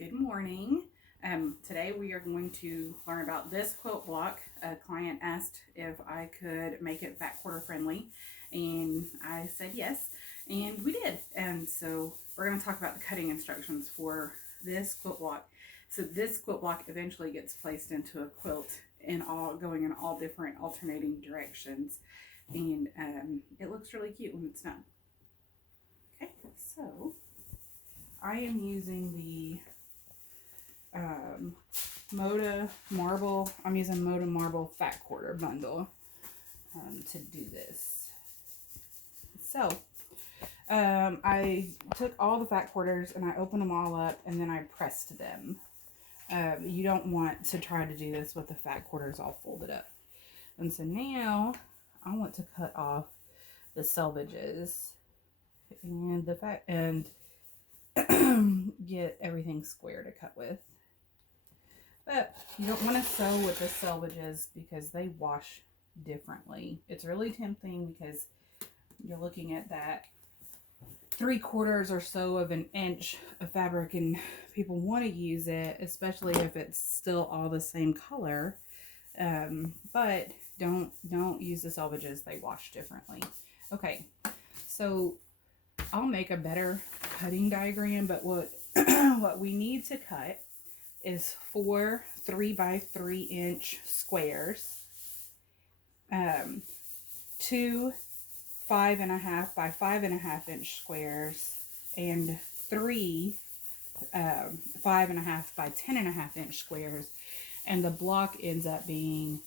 Good morning. Today we are going to learn about this quilt block. A client asked if I could make it back quarter friendly, and I said yes, and we did. And so we're going to talk about the cutting instructions for this quilt block. So this quilt block eventually gets placed into a quilt going in all different alternating directions, and it looks really cute when it's done. Okay, so I am using the Moda Marble. I'm using Moda Marble Fat Quarter bundle to do this. So I took all the fat quarters and I opened them all up and then I pressed them. You don't want to try to do this with the fat quarters all folded up. And so now I want to cut off the selvages and the fat and get everything square to cut with. But you don't want to sew with the selvages because they wash differently. It's really tempting because you're looking at that 3/4 or so of an inch of fabric and people want to use it, especially if it's still all the same color. But don't use the selvages. They wash differently. Okay, so I'll make a better cutting diagram, but what what we need to cut is 4 3x3 inch squares, 2 5.5 by 5.5 inch squares, and 3 5.5 by 10.5 inch squares, and the block ends up being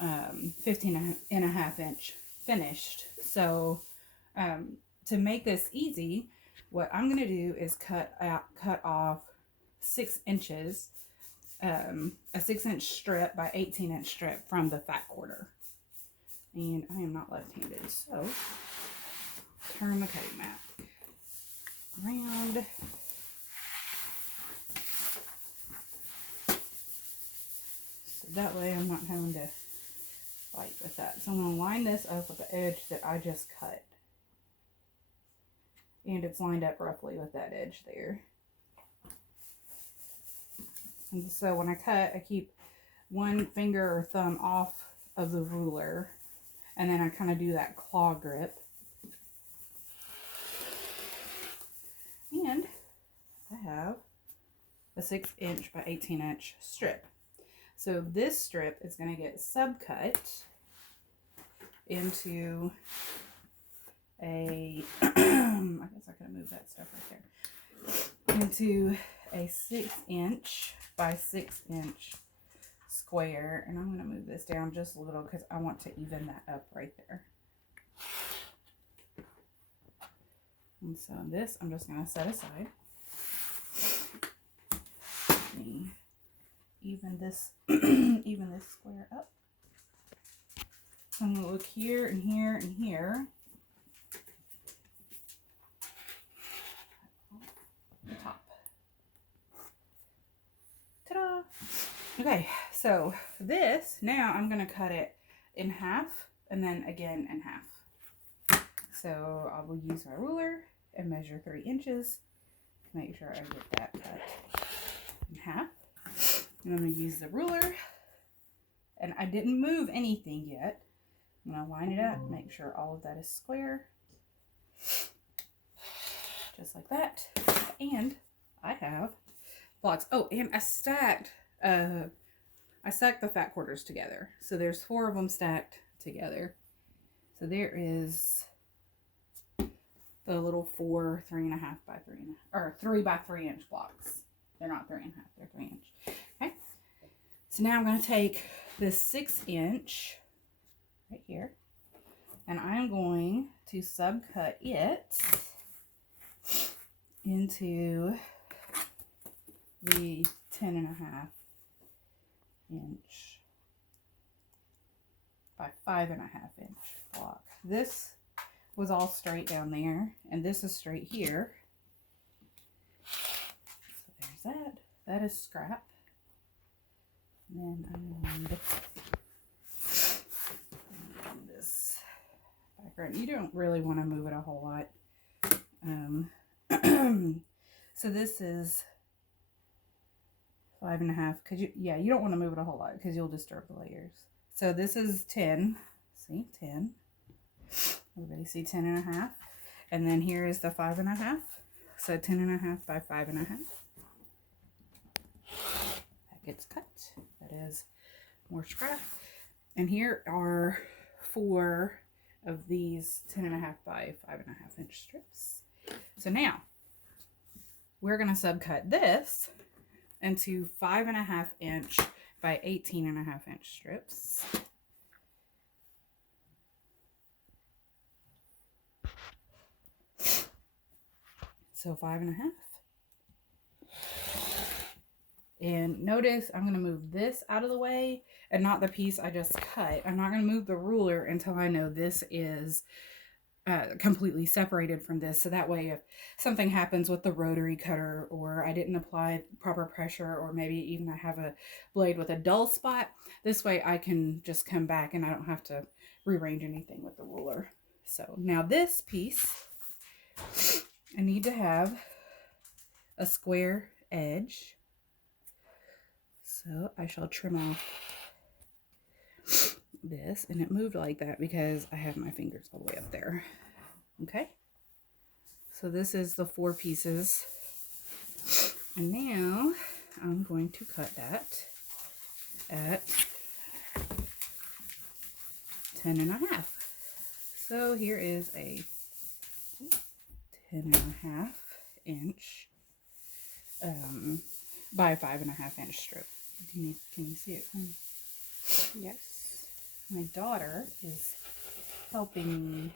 15.5 inch finished. So to make this easy, what I'm going to do is cut off 6 inches, a 6-inch strip by 18-inch strip from the fat quarter. And I am not left-handed, so turn the cutting mat around. So that way I'm not having to fight with that. So I'm going to line this up with the edge that I just cut. And it's lined up roughly with that edge there. And so when I cut, I keep one finger or thumb off of the ruler. And then I kind of do that claw grip. And I have a 6-inch by 18-inch strip. So this strip is going to get subcut into I guess I could have moved that stuff right there, into a 6-inch by 6-inch square. And I'm going to move this down just a little because I want to even that up right there. And so this I'm just going to set aside. Let me even this square up. I'm going to look here and here and here. Top. Ta-da! Okay, so this, now I'm going to cut it in half and then again in half. So I will use my ruler and measure 3 inches to make sure I get that cut in half. And I'm going to use the ruler, and I didn't move anything yet. I'm going to line it up, make sure all of that is square. Just like that. And I have blocks. Oh, and I stacked the fat quarters together. So there's 4 of them stacked together. So there is the little 4 3.5 by 3 or 3 by 3 inch blocks. They're not 3.5, they're 3 inch. Okay. So now I'm going to take this 6-inch right here, and I'm going to subcut it into the 10.5 inch by 5.5 inch block. This was all straight down there, and this is straight here. So there's that. That is scrap. And then I'm going to this background. You don't really want to move it a whole lot. So this is 5.5, because you don't want to move it a whole lot because you'll disturb the layers. So this is 10. See, 10. Everybody see 10.5? And then here is the 5.5. So 10.5 by 5.5. That gets cut. That is more scrap. And here are 4 of these 10.5 by 5.5 inch strips. So now we're going to subcut this into 5.5 inch by 18.5 inch strips. So 5.5. And notice I'm going to move this out of the way and not the piece I just cut. I'm not going to move the ruler until I know this is completely separated from this. So that way if something happens with the rotary cutter, or I didn't apply proper pressure, or maybe even I have a blade with a dull spot, this way I can just come back and I don't have to rearrange anything with the ruler. So now this piece, I need to have a square edge. So I shall trim off this, and it moved like that because I have my fingers all the way up there. Okay, so this is the 4 pieces, and now I'm going to cut that at 10.5. So here is a 10.5 inch by 5.5 inch strip. Can you see it? Yes. My daughter is helping me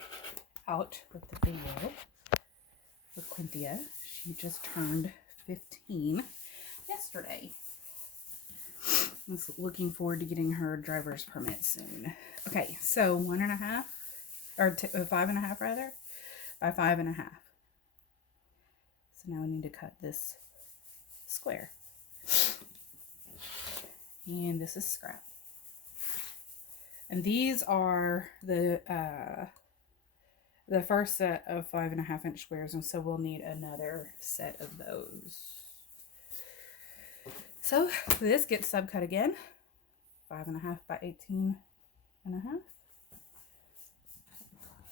out with the video with Quinthia. She just turned 15 yesterday. I was looking forward to getting her driver's permit soon. Okay, so 1.5 or 5.5 rather by 5.5. So now we need to cut this square. And this is scrap. And these are the first set of 5.5 inch squares, and so we'll need another set of those. So this gets subcut again, 5.5 by 18.5.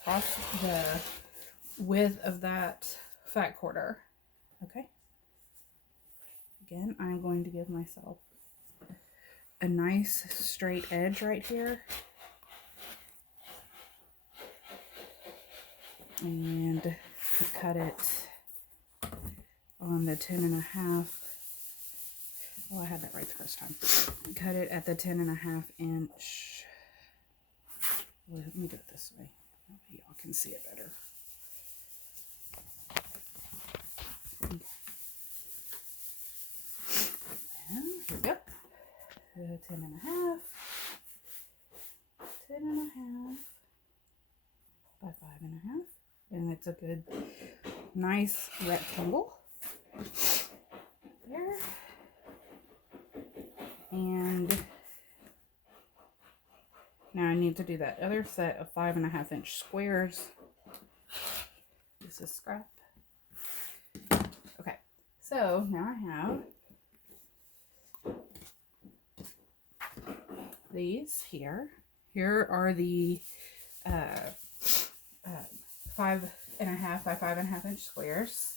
Across the width of that fat quarter. Okay. Again, I'm going to give myself a nice straight edge right here. And cut it on the 10.5. Oh, I had that right the first time. Cut it at the 10.5 inch. Let me do it this way. Maybe y'all can see it better. And here we go. 10.5. 10.5 by 5.5. And it's a good, nice rectangle there. And now I need to do that other set of 5.5 inch squares. This is scrap. Okay, so now I have these here. Here are the 5.5 by 5.5 inch squares,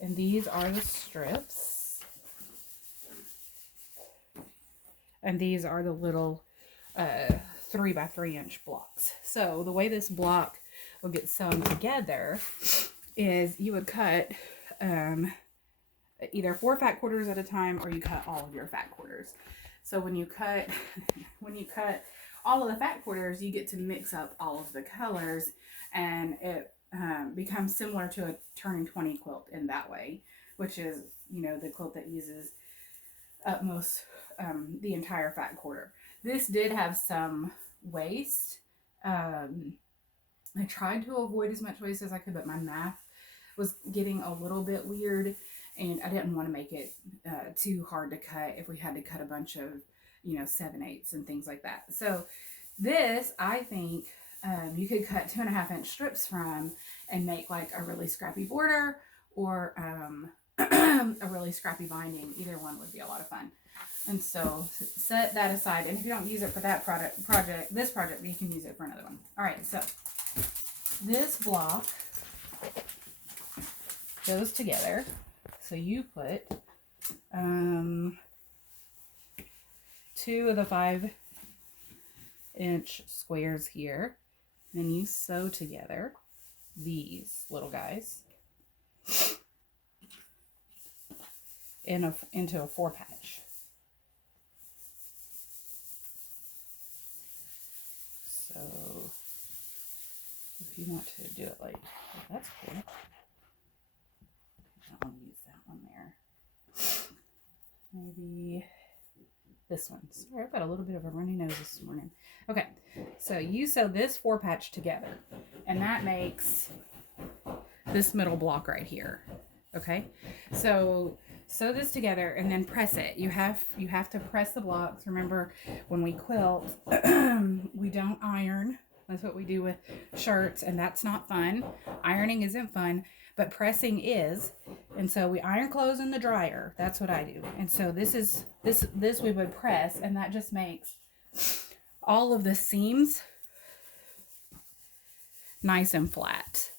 and these are the strips, and these are the little 3 by 3 inch blocks. So the way this block will get sewn together is you would cut either 4 fat quarters at a time, or you cut all of your fat quarters. So when you cut all of the fat quarters, you get to mix up all of the colors, and it becomes similar to a turning 20 quilt in that way, which is, you know, the quilt that uses utmost the entire fat quarter. This did have some waste. I tried to avoid as much waste as I could, but my math was getting a little bit weird, and I didn't want to make it too hard to cut if we had to cut a bunch of, you know, 7/8 and things like that. So this, I think, you could cut 2.5 inch strips from and make like a really scrappy border, or a really scrappy binding. Either one would be a lot of fun. And so set that aside. And if you don't use it for that this project, you can use it for another one. All right, so this block goes together. So you put 2 of the 5-inch squares here. Then you sew together these little guys into a 4-patch. So if you want to do it like, oh, that's cool. I'll use that one there. Maybe this one. Sorry, I've got a little bit of a runny nose this morning. Okay, so you sew this 4-patch together, and that makes this middle block right here. Okay, so sew this together and then press it. You have to press the blocks. Remember, when we quilt, we don't iron. That's what we do with shirts, and that's not fun. Ironing isn't fun, but pressing is. And so we iron clothes in the dryer. That's what I do. And so this we would press, and that just makes all of the seams nice and flat.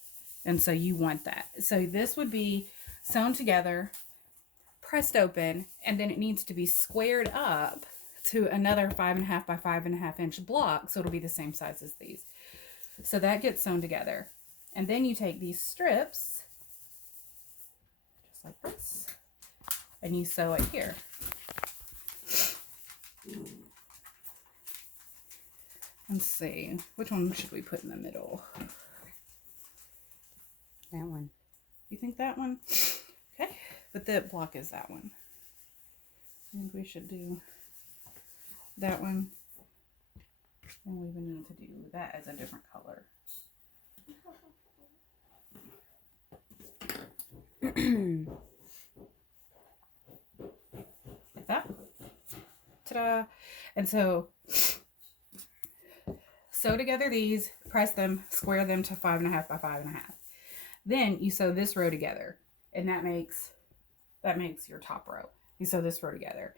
And so you want that. So this would be sewn together, pressed open, and then it needs to be squared up to another 5.5 by 5.5 inch block, so it'll be the same size as these. So that gets sewn together, and then you take these strips just like this, and you sew it here. Let's see, which one should we put in the middle? That one. You think that one? Okay, but the block is that one. I think we should do that one, and we would need to do that as a different color. Like that. Ta-da! And so sew together these, press them, square them to 5.5 by 5.5. Then you sew this row together, and that makes your top row. You sew this row together.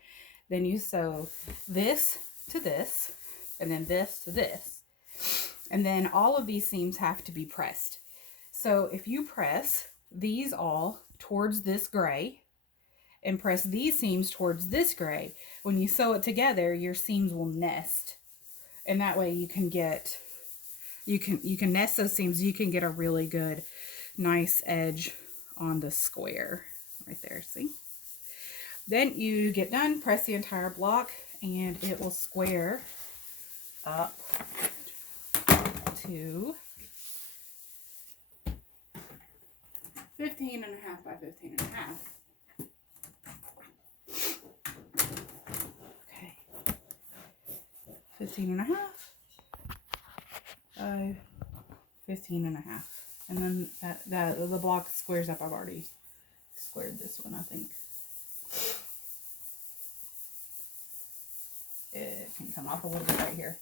Then you sew this to this, and then this to this. And then all of these seams have to be pressed. So if you press these all towards this gray, and press these seams towards this gray, when you sew it together, your seams will nest. And that way you can nest those seams. You can get a really good, nice edge on the square right there, see? Then you get done, press the entire block, and it will square up to 15.5 by 15.5. Okay. 15.5 by 15.5. And then the block squares up. I've already squared this one, I think. It can come off a little bit right here.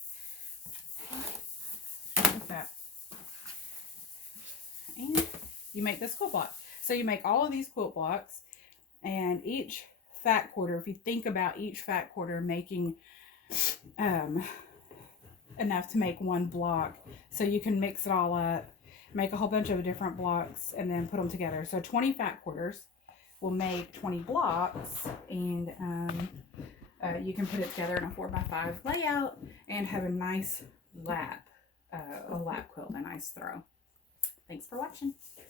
Like that. And you make this quilt block. So you make all of these quilt blocks, and each fat quarter, if you think about each fat quarter making enough to make one block, so you can mix it all up, make a whole bunch of different blocks, and then put them together. So 20 fat quarters will make 20 blocks, and you can put it together in a 4x5 layout and have a nice lap quilt, a nice throw. Thanks for watching.